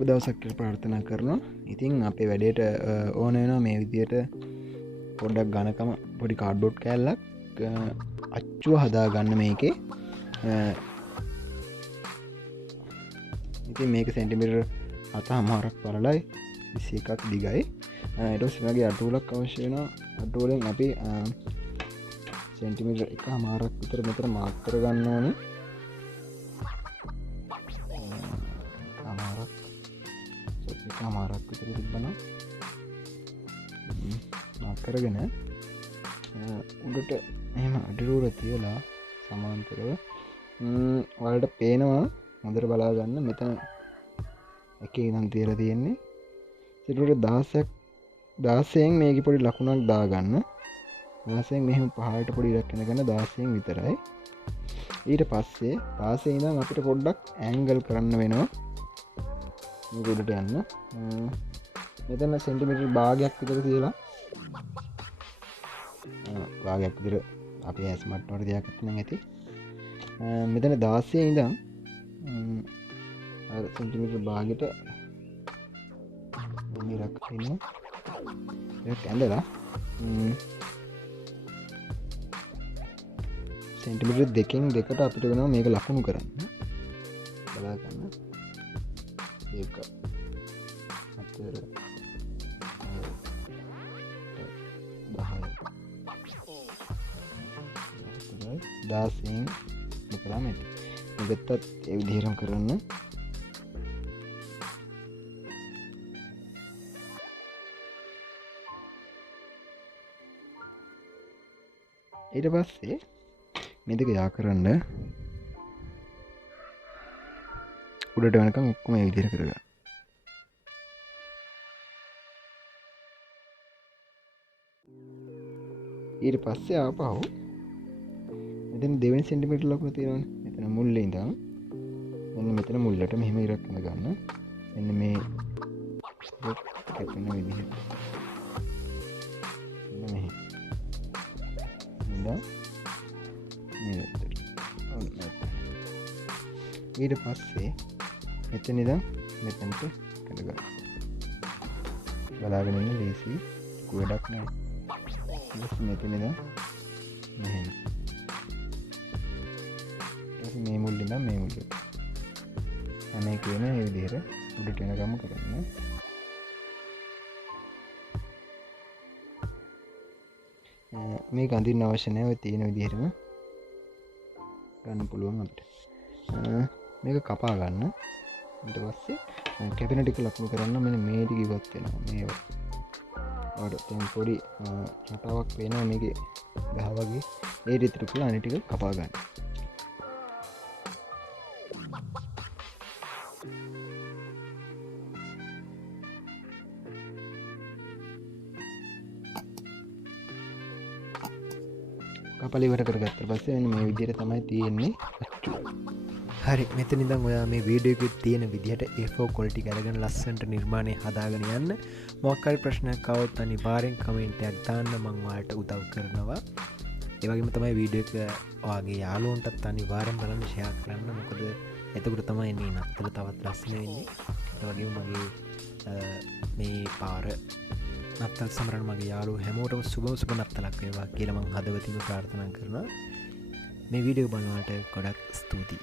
සුබ දවසක් කියලා ප්‍රාර්ථනා කරනවා. ඉතින් අපේ වැඩේට ඕන වෙනවා මේ විදියට පොඩ්ඩක් ඝනකම පොඩි කාඩ්බෝඩ් කෑල්ලක් අච්චුව හදා ගන්න මේකේ. ඉතින් මේක සෙන්ටිමීටර් 7.5ක් පළලයි 21ක් දිගයි. ඊට පස්සේ මගේ අටුවලක් අවශ්‍ය වෙනවා. අටුවලෙන් අපි සෙන්ටිමීටර් 1.5ක් විතර මෙතන මාක් කරගන්න ඕනේ. මාරක් විතර තිබ්බනම් මාක් කරගෙන උඩට එහෙම අඩිරුර තියලා සමාන්තරව ඔයාලට පේනවා හොඳට බලා ගන්න. මෙතන එකේ ඉඳන් තියලා තියෙන්නේ සිරුරට 16න් මේකේ පොඩි ලකුණක් දාගන්න. 16න් මෙහෙම පහළට පොඩි ඉරක් එනගන්න 16න් විතරයි. ඊට පස්සේ 16 ඉඳන් අපිට පොඩ්ඩක් ඇන්ගල් කරන්න වෙනවා. ගොඩට යන්න මෙතන සෙන්ටිමීටර් භාගයක් විතර තියලා භාගයක් විතර අපි ඇස් මට්ටමට තියාගත්ත නම් ඇති. මෙතන 16 ඉඳන් සෙන්ටිමීටර් භාගයට මිරක් ඉන්න ඒක ඇඳලා සෙන්ටිමීටර් දෙකෙන් දෙකට අපිට වෙනවා මේක ලකුණු කරන්න. බලා ගන්න. ඒක 16 මෙකලා මෙත මෙතත් ඒ විදිහටම කරන්න. ඊට පස්සේ මේ දෙක යා කරන්න උඩට වෙනකම් ඔක්කොම මේ විදිහට කරගන්න. ඊට පස්සේ ආපහු මෙතන දෙවෙනි සෙන්ටිමීටර් ලකුණ තියෙනවනේ. මෙතන මුල්ලේ ඉඳන් මෙන්න මෙතන මුල්ලට මෙහෙම ඉරක් අඳ ගන්න. මෙන්න මේ කැපෙන විදිහට. මෙන්න මෙහෙ. ඉඳන් මේ ඊට පස්සේ මෙතන ඉඳන් මෙතනට කඩ ගන්න. බලාගෙන ඉන්න ලේසි ගොඩක් නෑ. මෙතන ඉඳන් මෙහෙම. මේ මුල් ඉඳන් මේ මුල්ලට. අනේ කියන මේ විදිහට උඩට යනකම් කරන්න. මේක අඳින්න අවශ්‍ය නැහැ. ඔය තියෙන විදිහටම ගන්න පුළුවන් අපිට. මේක කපා ගන්න. ඊට පස්සේ කැපෙන ටික ලකුණු කරන්න. මෙන්න මේ ටික ඉවත් වෙනවා. මේවා. ඔයාලට දැන් පොඩි රටාවක් පේනවා මේකේ ගහ වගේ. ඒ ටික තුල අනිත් ටික කපා ගන්න. කපල ඉවර කරගත්ත පස්සේ මෙන්න මේ විදිහට තමයි තියෙන්නේ අච්චු. හරි, මෙතන ඉඳන් ඔයා මේ වීඩියෝ එකේ තියෙන විදිහට A4 quality අරගෙන ලස්සනට නිර්මාණය හදාගෙන යන්න. මොකක් හරි ප්‍රශ්නයක් આવොත් අනිවාර්යෙන් කමෙන්ට් එකක් දාන්න, මම ඔයාලට උදව් කරනවා. ඒ වගේම තමයි වීඩියෝ එක ඔයාගේ යාළුවන්ටත් අනිවාර්යෙන් බලන්න ෂෙයා කරන්න. මොකද එතකොට තමයි මේ නත්තල තවත් ලස්සන වෙන්නේ. ඒ වගේම මගේ මේ පාර නත්තල් සමරන මගේ යාළුවෝ හැමෝටම සුබ නත්තලක් වේවා කියලා මම හදවතින්ම ප්‍රාර්ථනා කරනවා. මේ වීඩියෝ බලනවට ගොඩක් ස්තුතියි.